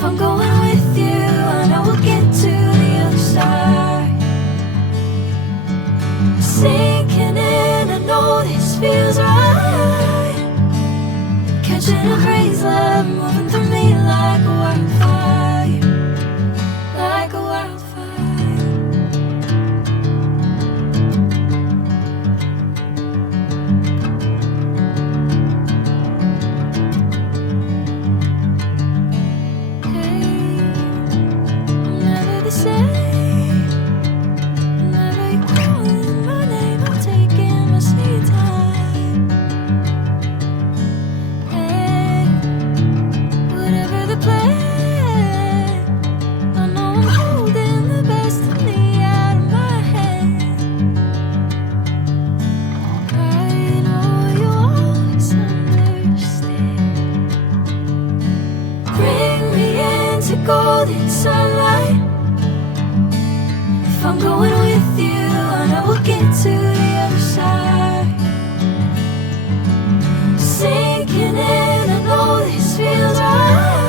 If I'm going with you, I know we'll get to the other side. Sinking in, I know this feels right. Catching a breeze, love moving through me like a wildfire, like a wildfire. Hey, I'm never the same. Whenever you're calling my name, I'm taking my sweet time. Hey, whatever the plan, I know I'm holding the best of me out of my hand. I know you always understand. Bring me into golden sunlight. If I'm going with you, I know we'll get to the other side. Sinking in, I know this feels right.